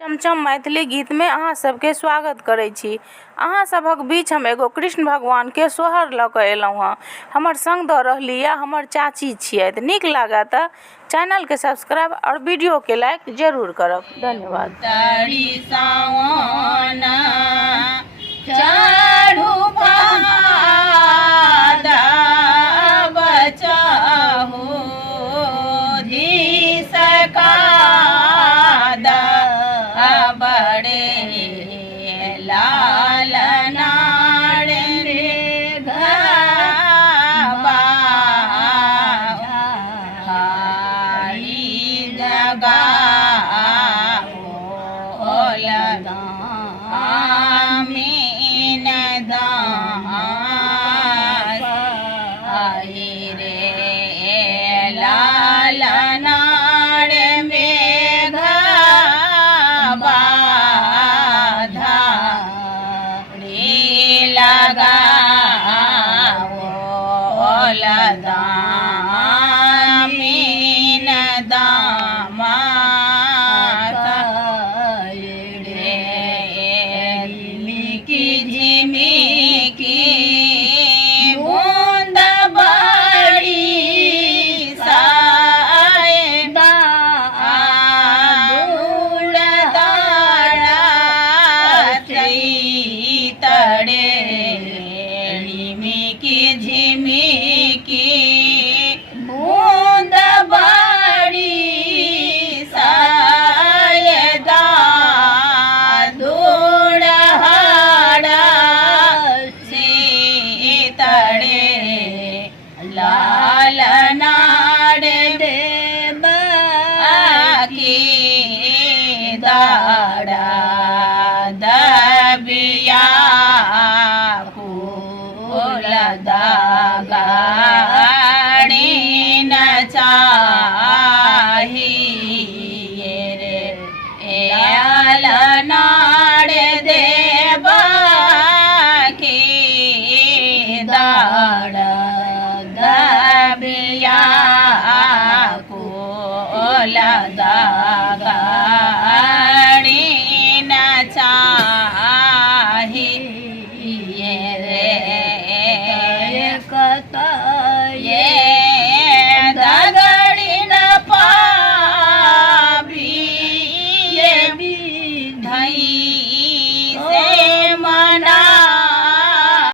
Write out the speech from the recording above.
चमचम मैथिली गीत में अहाँ सबके स्वागत करै छी। अहाँ सभक बीच हम एगो कृष्ण भगवान के सोहर लऽ कऽ एलहुँ हँ। हमर संग दऽ रहली है हमर चाची छियथि। नीक लागत तऽ चैनल के सब्सक्राइब और वीडियो के लाइक जरूर करब। धन्यवाद। लाल नाड़े जगा